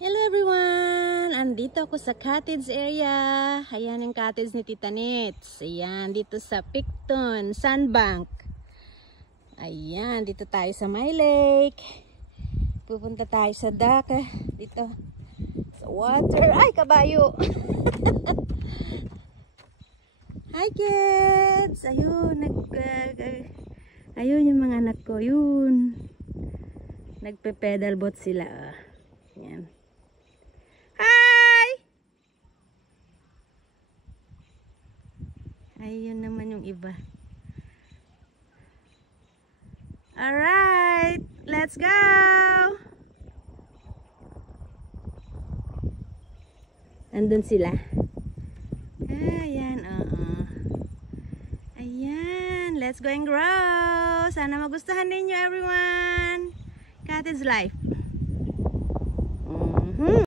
Hello everyone! Andito ako sa cottage area. Ayan yung cottage ni Tita Nits. Ayan, dito sa Picton, Sandbank. Ayan, dito tayo sa my lake. Pupunta tayo sa dock. Dito sa water. Ay, kabayo! Hi kids! Ayun, ayun yung mga anak ko. Yun. Nagpe-pedal boat sila. Ayan. Hi! Ayun naman yung iba. Alright, let's go! Andun sila. Ayan, Ayan, let's go and grow! Sana magustuhan ninyo everyone! Cottage life.